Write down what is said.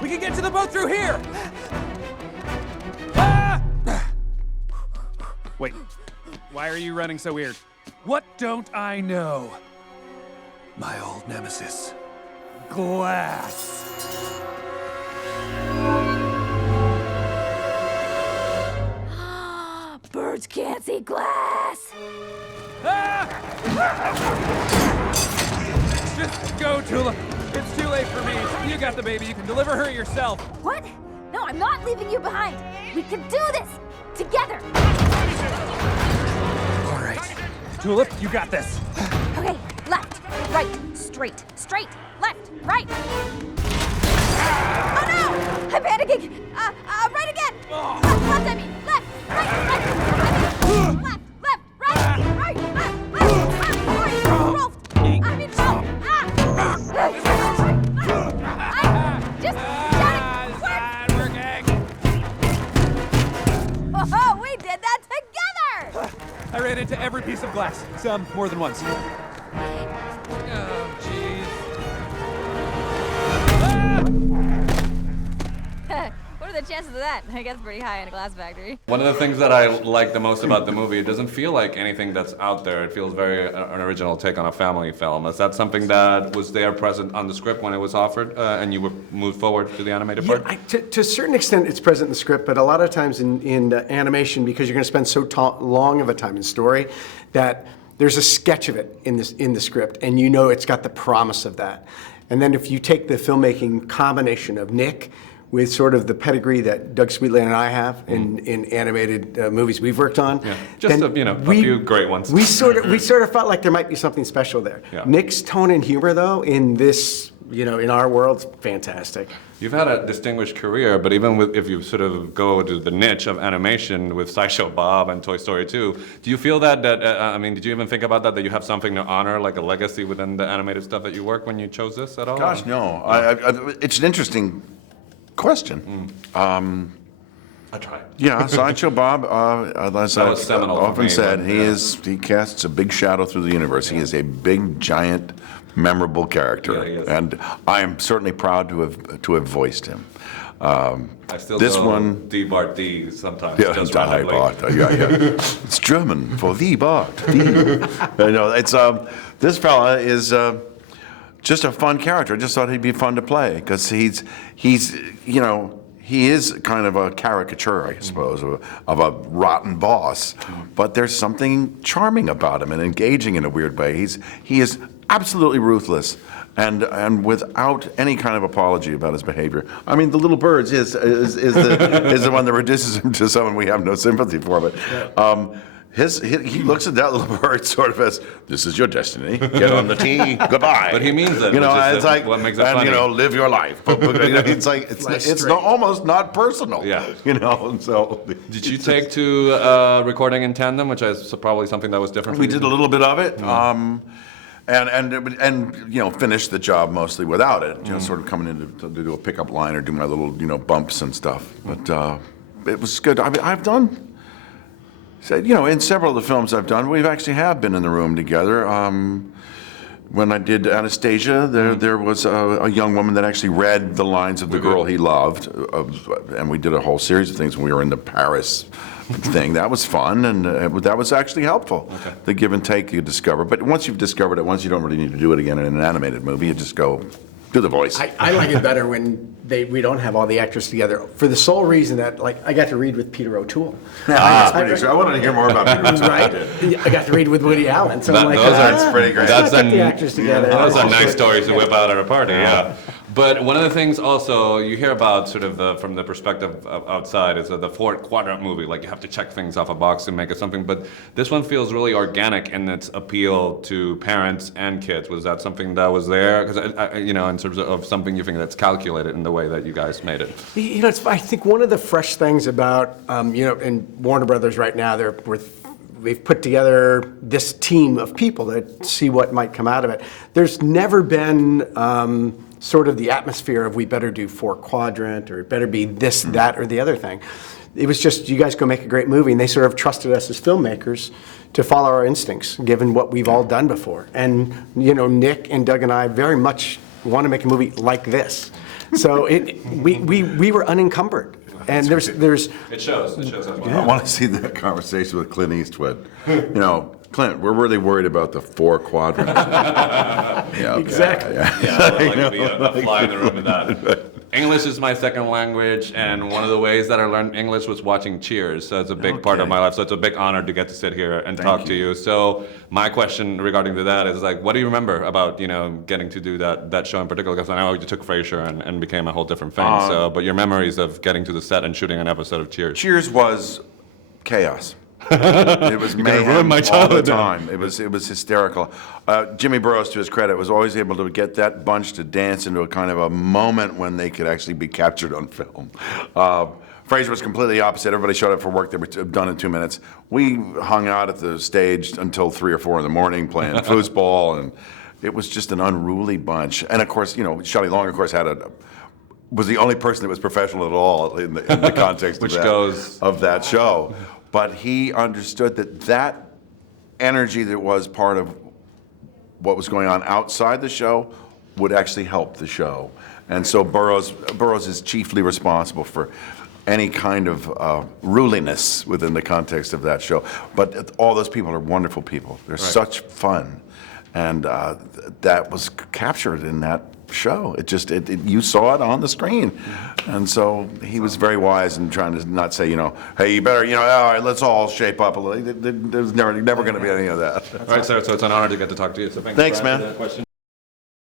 We can get to the boat through here! Ah! Wait, why are you running so weird? What don't I know? My old nemesis, glass. Birds can't see glass! Ah! Just go, Tulip. It's too late for me. You got the baby. You can deliver her yourself. What? No, I'm not leaving you behind. We can do this together. All right. Tulip, you got this. Okay, left, right, straight, left, right. Oh no! I'm panicking. Right again. Left, I mean. Left, right. Left, right, left. Sorry, Rolf. I mean, Rolf. Just shouting. Not working. Oh, we did that together. I ran into every piece of glass. Some more than once. Oh, jeez. What are the chances of that? I guess pretty high in a glass factory. One of the things that I like the most about the movie, it doesn't feel like anything that's out there. It feels very an original take on a family film. Is that something that was there present on the script when it was offered and you were moved forward to the animated part? To a certain extent, it's present in the script, but a lot of times in animation, because you're going to spend so long of a time in story, that there's a sketch of it in the script, and you know it's got the promise of that. And then if you take the filmmaking combination of Nick with sort of the pedigree that Doug Sweetland and I have in animated movies we've worked on. Yeah. Just a few great ones. We sort of felt like there might be something special there. Yeah. Nick's tone and humor, though, in this, in our world's fantastic. You've had a distinguished career, but even if you sort of go to the niche of animation with Sideshow Bob and Toy Story 2, do you feel that did you even think about that you have something to honor, like a legacy within the animated stuff that you work when you chose this at all? Gosh, no. It's an interesting question. I tried. Yeah, Sideshow Bob, as That I've was seminal for often me, said, but, he casts a big shadow through the universe. He is a big, giant, memorable character, Yeah, he is. and I am certainly proud to have voiced him. I still this go one, D Bart D sometimes. yeah, just Die randomly. Bart. Yeah. It's German for the Bart. It's this fella is just a fun character. I just thought he'd be fun to play because he is kind of a caricature, I suppose, of a rotten boss. But there's something charming about him and engaging in a weird way. He is absolutely ruthless and without any kind of apology about his behavior. I mean, the little birds is the one that reduces him to someone we have no sympathy for. But he looks at that little bird sort of as, this is your destiny. Get on the tee. Goodbye. But he means it. It's like, what makes it funny. live your life. But it's like it's almost not personal. Yeah. And so. Did you take to recording in tandem, which is probably something that was different for We you? did a little bit of it. And finished the job mostly without it. Sort of coming in to do a pickup line or do my little bumps and stuff. But it was good. I mean, I've done. So, in several of the films I've done, we've actually have been in the room together. When I did Anastasia, there was a young woman that actually read the lines of The Girl He Loved, and we did a whole series of things when we were in the Paris thing. That was fun, and that was actually helpful. Okay. The give and take you discover. But once you've discovered it, once you don't really need to do it again in an animated movie, you just go do the voice. I like it better when we don't have all the actors together, for the sole reason that, I got to read with Peter O'Toole. That's pretty exciting. I want to hear more about Peter O'Toole. Right? I got to read with Woody Allen. So That's pretty great. Let's get the actors together. Those are nice stories to whip out at a party, yeah. But one of the things also you hear about sort of from the perspective of outside is the four quadrant movie. Like you have to check things off a box and make it something. But this one feels really organic in its appeal to parents and kids. Was that something that was there? Because in terms of something you think that's calculated in the way that you guys made it. I think one of the fresh things about in Warner Brothers right now, we've put together this team of people that see what might come out of it. There's never been sort of the atmosphere of we better do four quadrant or it better be this, that, or the other thing. It was just, you guys go make a great movie, and they sort of trusted us as filmmakers to follow our instincts, given what we've all done before. And Nick and Doug and I very much want to make a movie like this. So we were unencumbered. And there's It shows. It shows as well. I want to see that conversation with Clint Eastwood. You know, Clint, we're really worried about the 4 quadrants. Yeah, okay, Exactly. yeah. Yeah, I would like to be a fly in the room with that. English is my second language, and one of the ways that I learned English was watching Cheers. So it's a big part of Okay. my life. So it's a big honor to get to sit here and talk to you. So my question regarding to that is like, what do you remember about getting to do that show in particular? Because I know you took Frasier and became a whole different thing. But your memories of getting to the set and shooting an episode of Cheers. Cheers was chaos. It was mayhem ruin my all the childhood now. time. It was hysterical. Jimmy Burrows, to his credit, was always able to get that bunch to dance into a kind of a moment when they could actually be captured on film. Frasier was completely opposite. Everybody showed up for work. They were done in 2 minutes. We hung out at the stage until 3 or 4 in the morning playing foosball, and it was just an unruly bunch. And of course, Shelley Long, of course, was the only person that was professional at all in the context of that show. But he understood that energy that was part of what was going on outside the show would actually help the show. And so Burroughs is chiefly responsible for any kind of ruliness within the context of that show. But all those people are wonderful people. They're such fun. And that was captured in that show. You saw it on the screen. And so he was very wise in trying to not say, hey, you better, all right, let's all shape up a little. There's never going to be any of that. All right, sir. So it's an honor to get to talk to you. So Thanks, for man. answering that question.